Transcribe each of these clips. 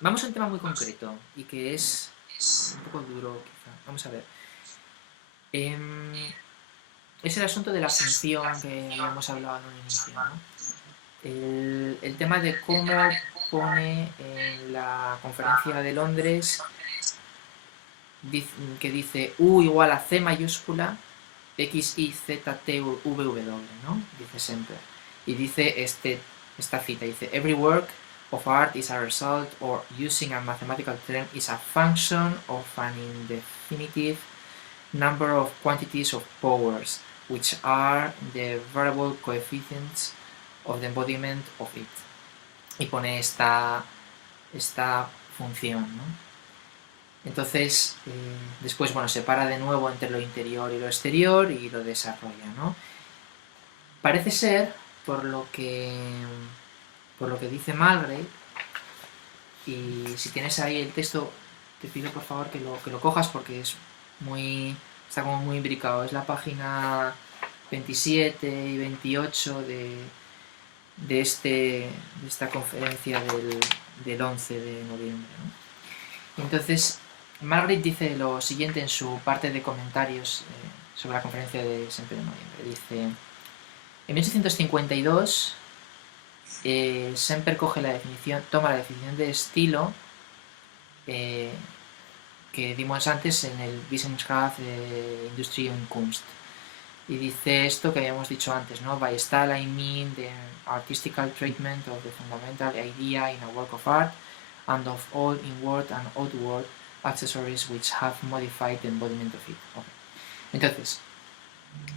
vamos a un tema muy concreto y que es un poco duro, quizá. Vamos a ver. Em, es el asunto de la función que habíamos hablado en un inicio, ¿no? El tema de cómo pone en la conferencia de Londres que dice U igual a C mayúscula X, Y, Z, T, V, W, ¿no? Dice Semper. Y dice esta cita, dice Every work of art is a result, or using a mathematical term, is a function of an indefinite number of quantities of powers, which are the variable coefficients of the embodiment of it. Y pone esta función, ¿no? Entonces, después, bueno, separa de nuevo entre lo interior y lo exterior y lo desarrolla, ¿no? Parece ser, por lo que dice Malgrave, y si tienes ahí el texto, te pido por favor que lo cojas porque está como muy imbricado. Es la página 27 y 28 de esta conferencia del 11 de noviembre, ¿no? Entonces, Margaret dice lo siguiente en su parte de comentarios sobre la conferencia de Semper de noviembre. Dice, en 1852 Semper toma la definición de estilo que dimos antes en el Wissenschaft Industrie und Kunst. Y dice esto que habíamos dicho antes, ¿no? By style I mean the artistical treatment of the fundamental idea in a work of art and of all inward and outward accessories which have modified the embodiment of it. Okay. Entonces,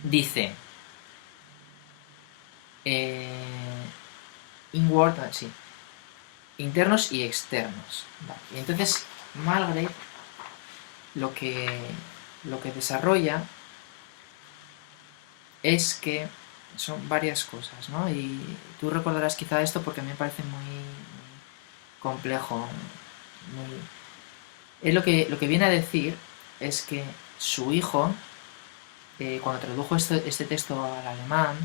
dice inward, sí, internos y externos. Vale. Y entonces, Malgrave lo que desarrolla es que son varias cosas, ¿no? Y tú recordarás quizá esto porque a mí me parece muy complejo. Él lo que viene a decir es que su hijo, cuando tradujo este texto al alemán,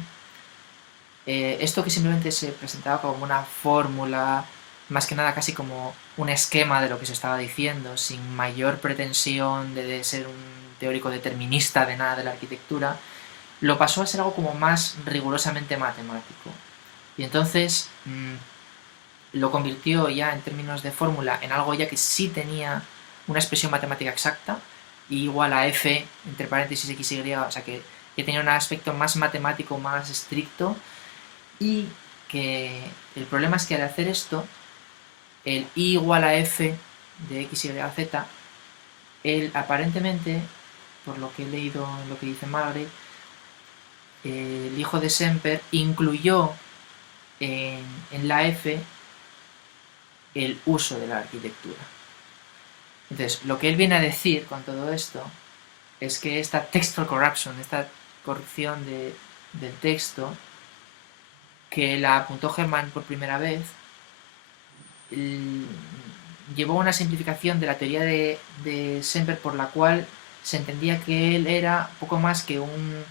esto que simplemente se presentaba como una fórmula, más que nada casi como un esquema de lo que se estaba diciendo, sin mayor pretensión de ser un teórico determinista de nada de la arquitectura, lo pasó a ser algo como más rigurosamente matemático. Y entonces lo convirtió ya en términos de fórmula en algo ya que sí tenía una expresión matemática exacta, y igual a f entre paréntesis x, y, o sea que tenía un aspecto más matemático, más estricto, y que el problema es que al hacer esto, el i igual a f de x, y, z, él aparentemente, por lo que he leído en lo que dice Malgrave, el hijo de Semper incluyó en la f el uso de la arquitectura. Entonces, lo que él viene a decir con todo esto es que esta textual corruption, esta corrupción del texto, que la apuntó Hermann por primera vez, llevó a una simplificación de la teoría de Semper, por la cual se entendía que él era poco más que un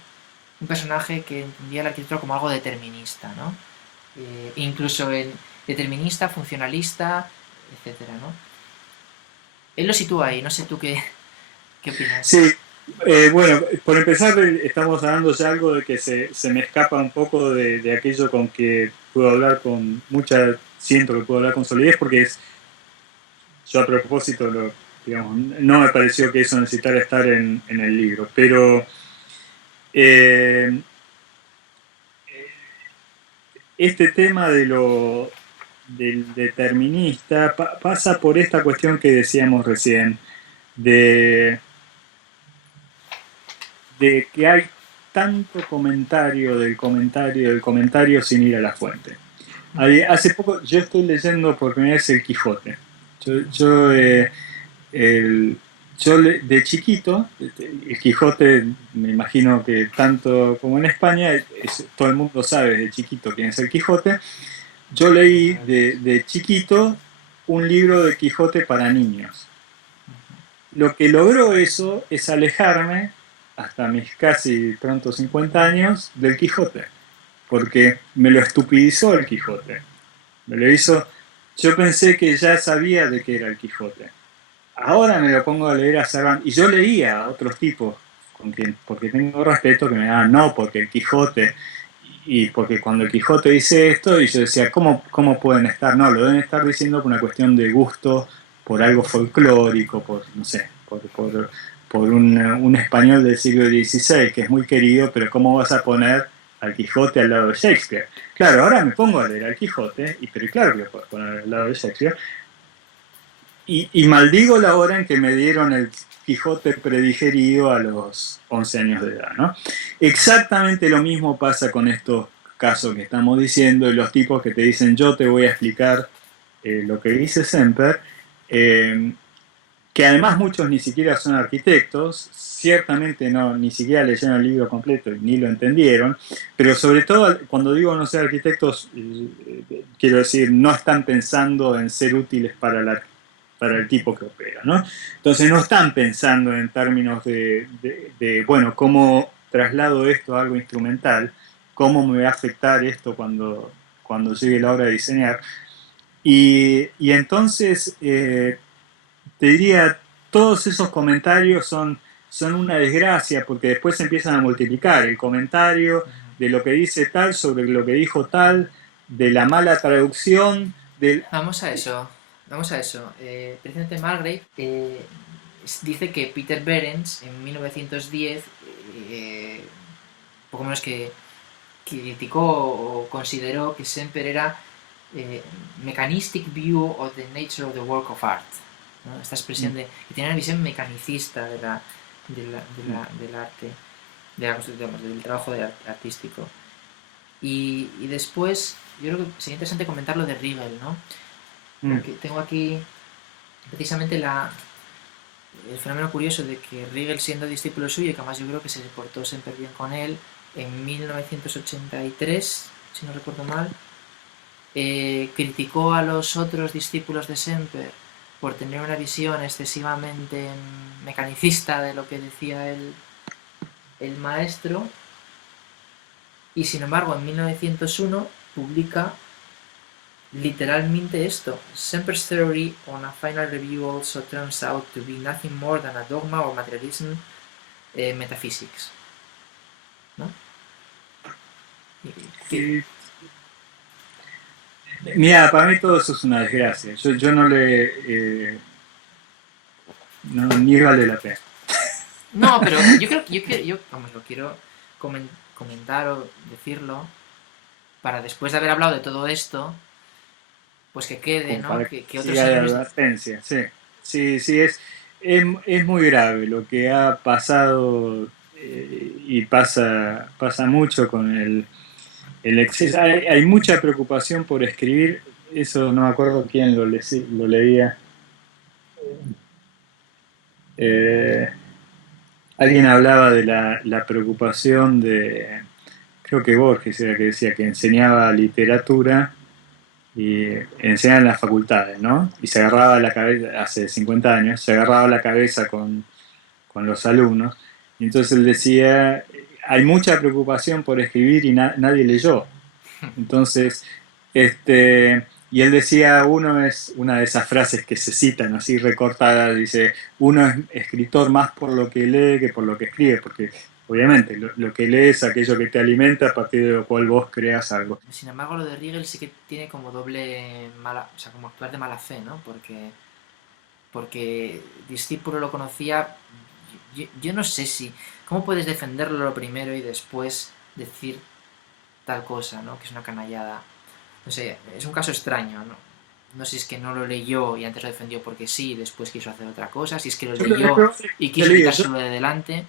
personaje que entendía la arquitectura como algo determinista, ¿no? Incluso en determinista, funcionalista, etcétera, ¿no? Él lo sitúa ahí, no sé tú qué opinas. Sí, bueno, por empezar estamos hablando ya algo de que se me escapa un poco de aquello con que puedo hablar con siento que puedo hablar con solidez, porque yo a propósito, digamos, no me pareció que eso necesitara estar en el libro, pero este tema del determinista pasa por esta cuestión que decíamos recién, de que hay tanto comentario sin ir a la fuente. Hace poco yo estoy leyendo por primera vez el Quijote. Yo de chiquito, el Quijote, me imagino que tanto como en España, todo el mundo sabe de chiquito quién es el Quijote. Yo leí de chiquito un libro de Quijote para niños. Lo que logró eso es alejarme, hasta mis casi pronto 50 años, del Quijote. Porque me lo estupidizó el Quijote. Me lo hizo yo pensé que ya sabía de qué era el Quijote. Ahora me lo pongo a leer a Cervantes, y yo leía a otros tipos, porque tengo respeto, que me daban, no, porque el Quijote, y porque cuando el Quijote dice esto, y yo decía, ¿cómo pueden estar? No, lo deben estar diciendo por una cuestión de gusto, por algo folclórico, por, no sé, por un español del siglo XVI, que es muy querido, pero ¿cómo vas a poner al Quijote al lado de Shakespeare? Claro, ahora me pongo a leer al Quijote, pero claro que lo puedo poner al lado de Shakespeare, y maldigo la hora en que me dieron el Quijote predigerido a los 11 años de edad, ¿no? Exactamente lo mismo pasa con estos casos que estamos diciendo, y los tipos que te dicen, yo te voy a explicar lo que dice Semper, eh, que además muchos ni siquiera son arquitectos, ciertamente no, ni siquiera leyeron el libro completo y ni lo entendieron, pero sobre todo cuando digo no ser arquitectos, quiero decir, no están pensando en ser útiles para el tipo que opera, ¿no? Entonces no están pensando en términos bueno, ¿cómo traslado esto a algo instrumental? ¿Cómo me va a afectar esto cuando llegue la hora de diseñar? Y entonces, te diría, todos esos comentarios son una desgracia, porque después se empiezan a multiplicar el comentario de lo que dice tal sobre lo que dijo tal, de la mala traducción, del... Vamos a eso, vamos a eso. Precisamente Margrave dice que Peter Behrens en 1910, poco menos que criticó o consideró que Semper era mechanistic view of the nature of the work of art, ¿no? Esta expresión de que tiene una visión mecanicista del arte, del trabajo artístico. Y después, yo creo que sería interesante comentar lo de Riegel, ¿no? Porque tengo aquí precisamente el fenómeno curioso de que Riegel, siendo discípulo suyo, y que además yo creo que se portó siempre bien con él, en 1983, si no recuerdo mal, criticó a los otros discípulos de Semper por tener una visión excesivamente mecanicista de lo que decía el maestro, y sin embargo en 1901 publica literalmente esto: Semper's theory on a final review also turns out to be nothing more than a dogma or materialism metaphysics, ¿no? Mira, para mí todo eso es una desgracia. Yo no no, ni vale la pena. No, pero yo creo que yo, vamos, lo quiero comentar o decirlo para, después de haber hablado de todo esto, pues que quede, Como ¿no? para que Que otros siga de señores... advertencia, sí. Sí, es muy grave lo que ha pasado, y pasa mucho con el exceso. Hay mucha preocupación por escribir, eso no me acuerdo quién lo leía. Eh, Alguien hablaba de la preocupación creo que Borges era que decía que enseñaba literatura y enseñaba en las facultades, ¿no? Y se agarraba la cabeza, hace 50 años, se agarraba la cabeza con los alumnos. Y entonces él decía, hay mucha preocupación por escribir y nadie leyó. Entonces, y él decía, uno es una de esas frases que se citan así recortadas, dice, uno es escritor más por lo que lee que por lo que escribe, porque obviamente lo que lee es aquello que te alimenta a partir de lo cual vos creas algo. Sin embargo, lo de Riegel sí que tiene como doble mala, o sea, como actuar de mala fe, ¿no? Porque discípulo lo conocía, yo no sé si... ¿Cómo puedes defenderlo lo primero y después decir tal cosa, ¿no? Que es una canallada. No sé, es un caso extraño, ¿no? No sé si es que no lo leyó y antes lo defendió porque sí, y después quiso hacer otra cosa, si es que lo leyó y quiso quitárselo de delante.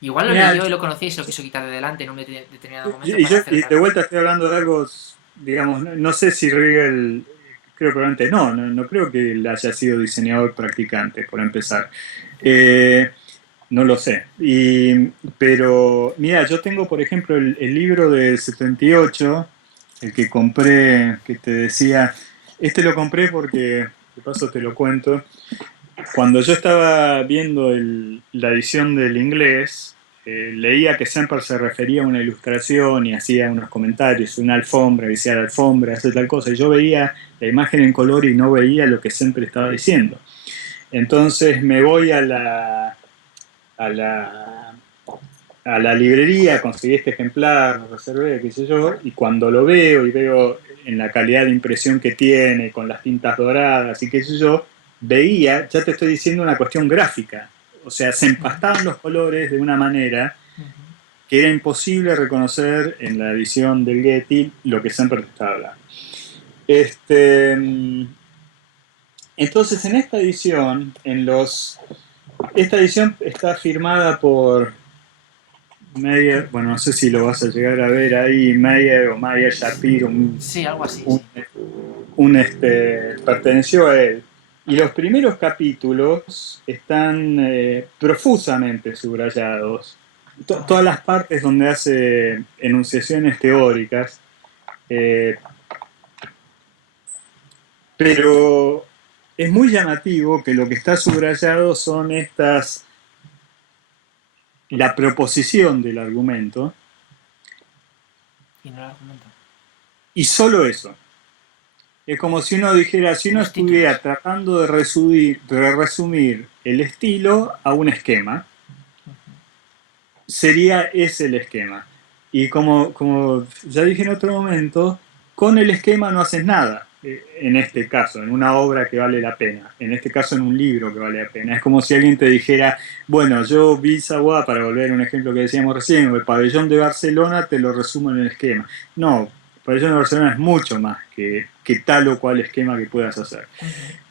Igual lo leyó y lo conocía y se lo quiso quitar de delante en un determinado momento para hacer... Y de vuelta estoy hablando de algo, digamos, no sé si Riegel, creo probablemente no creo que él haya sido diseñador practicante, por empezar. No lo sé. Pero, mira, yo tengo, por ejemplo, el libro del 78, el que compré, que te decía, lo compré porque, de paso te lo cuento, cuando yo estaba viendo la edición del inglés, leía que Semper se refería a una ilustración y hacía unos comentarios, una alfombra, decía la alfombra, hace tal cosa, y yo veía la imagen en color y no veía lo que Semper estaba diciendo. Entonces me voy a la, a la librería, conseguí este ejemplar, lo reservé, qué sé yo, y cuando lo veo y veo en la calidad de impresión que tiene, con las tintas doradas y qué sé yo, veía, ya te estoy diciendo, una cuestión gráfica. O sea, se empastaban los colores de una manera que era imposible reconocer en la edición del Getty lo que siempre te estaba hablando. Entonces, en esta edición, esta edición está firmada por Meyer, bueno, no sé si lo vas a llegar a ver ahí, Meyer o Meyer Shapiro, Sí, algo así, sí. perteneció a él. Y los primeros capítulos están profusamente subrayados. Todas las partes donde hace enunciaciones teóricas, eh, pero es muy llamativo que lo que está subrayado son la proposición del argumento, Y no el argumento. y solo eso. Es como si uno dijera, si uno Los estuviera títulos. tratando de resumir el estilo a un esquema, sería ese el esquema. Y como ya dije en otro momento, con el esquema no haces nada, en este caso, en una obra que vale la pena, en este caso en un libro que vale la pena. Es como si alguien te dijera, bueno, yo vi Savoie, para volver a un ejemplo que decíamos recién, o el pabellón de Barcelona, te lo resumo en el esquema. No, el pabellón de Barcelona es mucho más que tal o cual esquema que puedas hacer.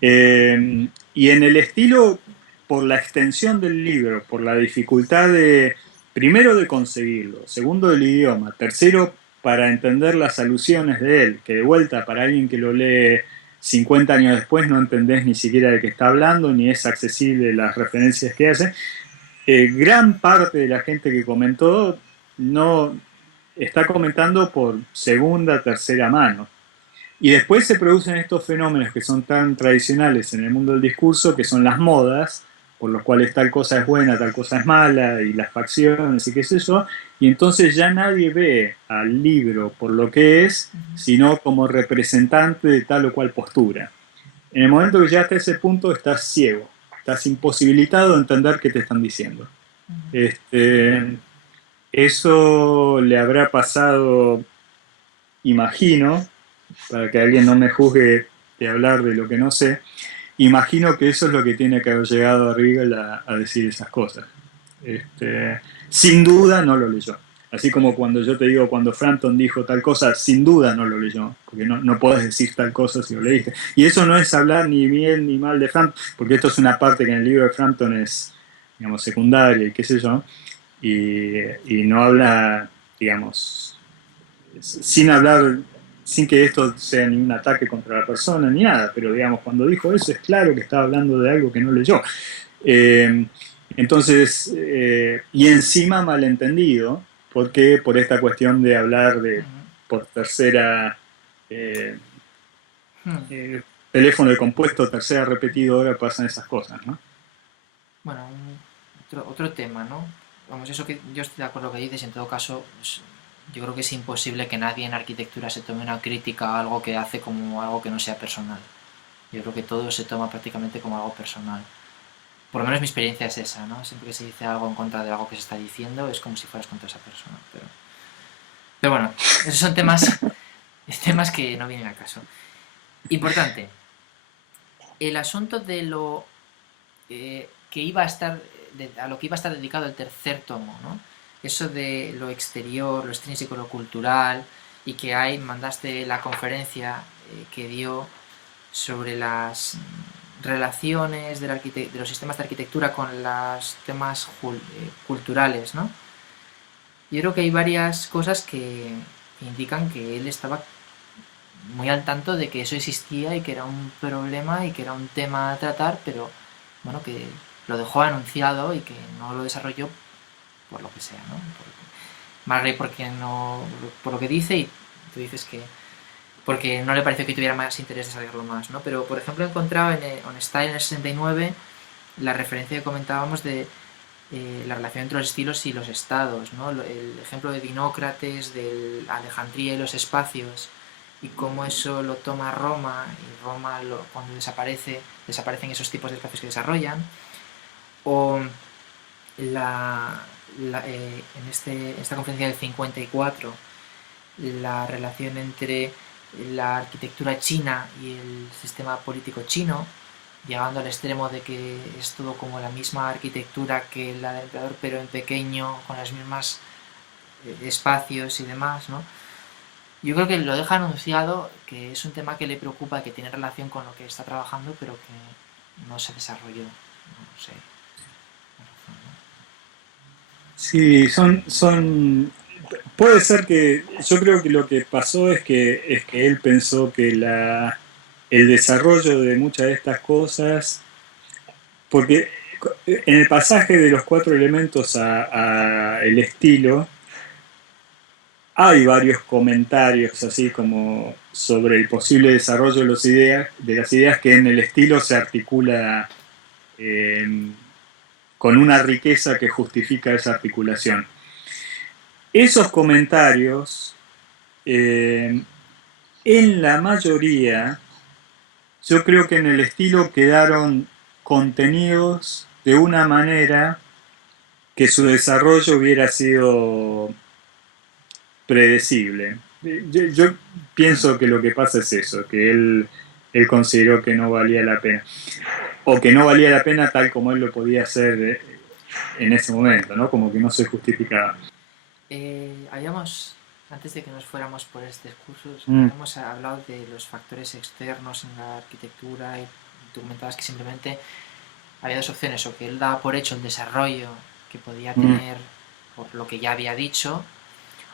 Y en el estilo, por la extensión del libro, por la dificultad primero de conseguirlo, segundo del idioma, tercero para entender las alusiones de él, que de vuelta para alguien que lo lee 50 años después no entendés ni siquiera de qué está hablando, ni es accesible las referencias que hace. Gran parte de la gente que comentó no está comentando por segunda, tercera mano. Y después se producen estos fenómenos que son tan tradicionales en el mundo del discurso, que son las modas, por los cuales tal cosa es buena, tal cosa es mala, y las facciones y qué sé yo, y entonces ya nadie ve al libro por lo que es, sino como representante de tal o cual postura. En el momento que llegaste a ese punto estás ciego, estás imposibilitado de entender qué te están diciendo. Eso le habrá pasado, imagino, para que alguien no me juzgue de hablar de lo que no sé, imagino que eso es lo que tiene que haber llegado a Riegel a decir esas cosas. Sin duda no lo leyó. Así como cuando yo te digo, cuando Frampton dijo tal cosa, sin duda no lo leyó, porque no podés decir tal cosa si lo leíste. Y eso no es hablar ni bien ni mal de Frampton, porque esto es una parte que en el libro de Frampton es, digamos, secundaria y qué sé yo, y no habla, digamos, sin hablar, sin que esto sea ni un ataque contra la persona ni nada, pero digamos, cuando dijo eso es claro que estaba hablando de algo que no leyó. Eh, entonces, y encima malentendido, porque por esta cuestión de hablar de por tercera teléfono de compuesto, tercera repetidora, pasan esas cosas, ¿no? Bueno, otro tema, ¿no? Vamos, eso que yo estoy de acuerdo con lo que dices, en todo caso, pues, yo creo que es imposible que nadie en arquitectura se tome una crítica a algo que hace como algo que no sea personal. Yo creo que todo se toma prácticamente como algo personal. Por lo menos mi experiencia es esa, ¿no? Siempre que se dice algo en contra de algo que se está diciendo, es como si fueras contra esa persona. Pero bueno, esos son temas que no vienen al caso. Importante, el asunto de lo que iba a estar, a lo que iba a estar dedicado el tercer tomo, ¿no? Eso de lo exterior, lo extrínseco, lo cultural, y que ahí mandaste la conferencia que dio sobre las relaciones de los sistemas de arquitectura con los temas culturales, ¿no? Yo creo que hay varias cosas que indican que él estaba muy al tanto de que eso existía y que era un problema y que era un tema a tratar, pero bueno, que lo dejó anunciado y que no lo desarrolló por lo que sea, ¿no? Marley porque no, por lo que dice, y tú dices que porque no le pareció que tuviera más interés de saberlo más, ¿no? Pero por ejemplo he encontrado en On Style en el 69 la referencia que comentábamos de la relación entre los estilos y los estados, ¿no? El ejemplo de Dinócrates, de Alejandría y los espacios, y cómo eso lo toma Roma, y Roma cuando desaparecen esos tipos de espacios que desarrollan, o en esta conferencia del 54, la relación entre la arquitectura china y el sistema político chino, llegando al extremo de que es todo como la misma arquitectura que la del emperador, pero en pequeño, con los mismos espacios y demás, ¿no? Yo creo que lo deja anunciado, que es un tema que le preocupa, que tiene relación con lo que está trabajando, pero que no se desarrolló. No sé. Sí, puede ser que, yo creo que lo que pasó es que él pensó que el desarrollo de muchas de estas cosas, porque en el pasaje de los cuatro elementos a el estilo, hay varios comentarios así como sobre el posible desarrollo de las ideas que en el estilo se articula eh, con una riqueza que justifica esa articulación. Esos comentarios, en la mayoría, yo creo que en el estilo quedaron contenidos de una manera que su desarrollo hubiera sido predecible. Yo pienso que lo que pasa es eso, que él consideró que no valía la pena, o que no valía la pena tal como él lo podía hacer en ese momento, ¿no? Como que no se justificaba. Antes de que nos fuéramos por estos cursos, Mm, habíamos hablado de los factores externos en la arquitectura y tú comentabas que simplemente había dos opciones, o que él daba por hecho el desarrollo que podía mm. tener por lo que ya había dicho,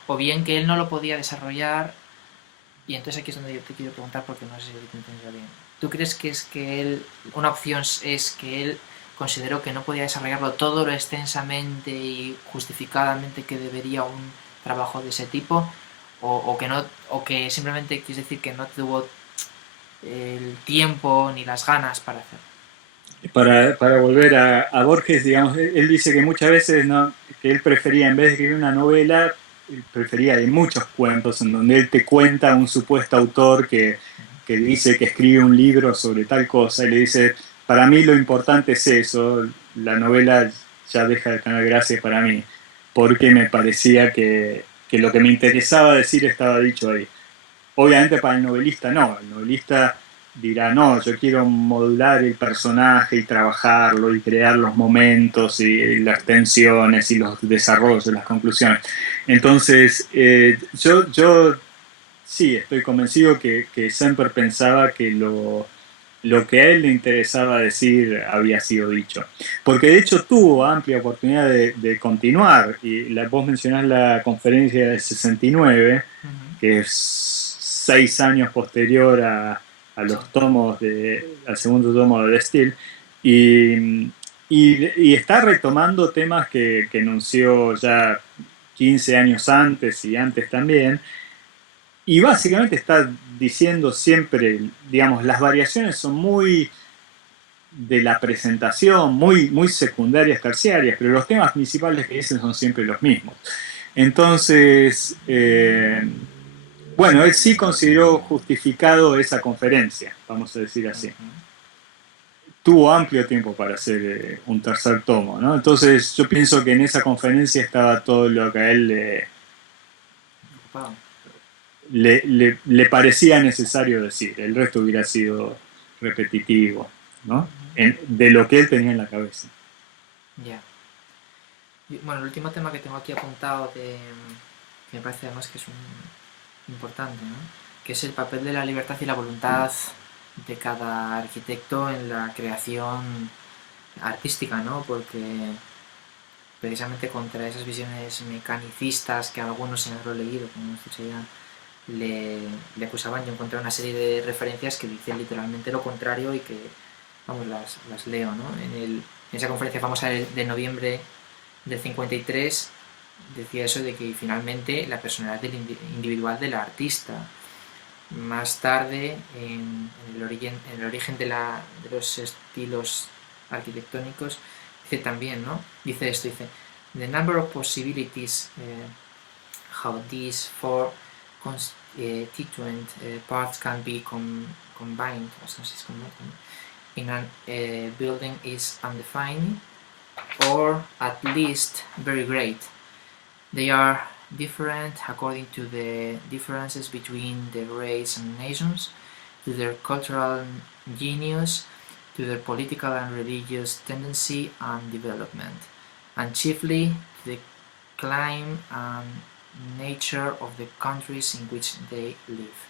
o bien que él no lo podía desarrollar, y entonces aquí es donde yo te quiero preguntar porque no sé si te entiendo bien. ¿Tú crees que es que él, una opción es que él consideró que no podía desarrollarlo todo lo extensamente y justificadamente que debería un trabajo de ese tipo, o que no, o que simplemente quieres decir que no tuvo el tiempo ni las ganas para hacerlo? Para volver a Borges, digamos, él dice que muchas veces ¿no? Que él prefería, en vez de escribir una novela, él prefería hay muchos cuentos en donde él te cuenta un supuesto autor que dice que escribe un libro sobre tal cosa y le dice, para mí lo importante es eso, la novela ya deja de tener gracia para mí, porque me parecía que lo que me interesaba decir estaba dicho ahí. Obviamente para el novelista no, el novelista dirá, no, yo quiero modular el personaje y trabajarlo y crear los momentos y las tensiones y los desarrollos, las conclusiones. Entonces, yo sí estoy convencido que Semper pensaba que lo que a él le interesaba decir había sido dicho. Porque de hecho tuvo amplia oportunidad de continuar. Y vos mencionás la conferencia del 69, Uh -huh. que es 6 años posterior Sí. los tomos al segundo tomo de Steele, y, y está retomando temas que enunció ya 15 años antes y antes también, y básicamente está diciendo siempre, digamos, las variaciones son muy de la presentación, muy secundarias, terciarias, pero los temas principales que dicen son siempre los mismos. Entonces, bueno, él sí consideró justificado esa conferencia, vamos a decir Uh así. -huh. Tuvo amplio tiempo para hacer un tercer tomo, ¿no? Entonces yo pienso que en esa conferencia estaba todo lo que a él Ocupado. le parecía necesario decir, el resto hubiera sido repetitivo, Uh ¿no? -huh. De lo que él tenía en la cabeza. Ya. Bueno, el último tema que tengo aquí apuntado, que me parece además que es importante, ¿no? Que es el papel de la libertad y la voluntad de cada arquitecto en la creación artística, ¿no? Porque precisamente contra esas visiones mecanicistas que algunos en haberlo leído, como hemos dicho ya, le acusaban, yo encontré una serie de referencias que dicen literalmente lo contrario y que, vamos, las leo, ¿no? En esa conferencia famosa de noviembre del 53 decía eso de que finalmente la personalidad individual del artista. Más tarde, en el origen de los estilos arquitectónicos, dice también, ¿no? Dice esto, dice, the number of possibilities how these four constituent parts can be combined, o sea, si es combined, in a building is undefined, or at least very great. They are different according to the differences between the race and nations, to their cultural genius, to their political and religious tendency and development, and chiefly to the climate and nature of the countries in which they live.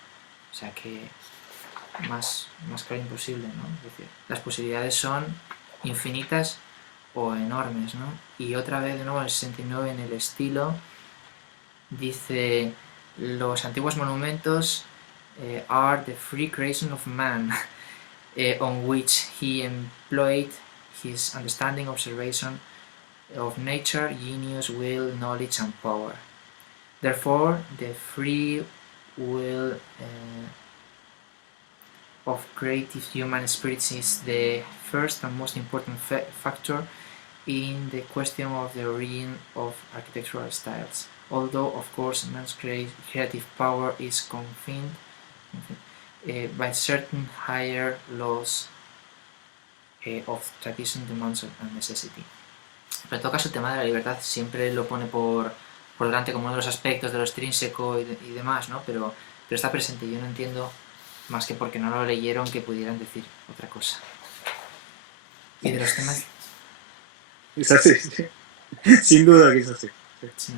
O sea que más claro imposible, ¿no? Es decir, las posibilidades son infinitas o enormes, ¿no? Y otra vez, de nuevo, en el 69, en el estilo, dice, los antiguos monumentos are the free creation of man, on which he employed his understanding, observation of nature, genius, will, knowledge and power. Therefore, the free will of creative human spirits is the first and most important factor in the question of the origin of architectural styles. Although, of course, man's creative power is confined by certain higher laws of tradition, demands and necessity. Pero en todo caso, el tema de la libertad siempre lo pone por delante como uno de los aspectos de lo extrínseco y demás, ¿no? Pero está presente. Yo no entiendo, más que porque no lo leyeron, que pudieran decir otra cosa. Y de los temas... Es así, sí. Sin duda que es así. Sí.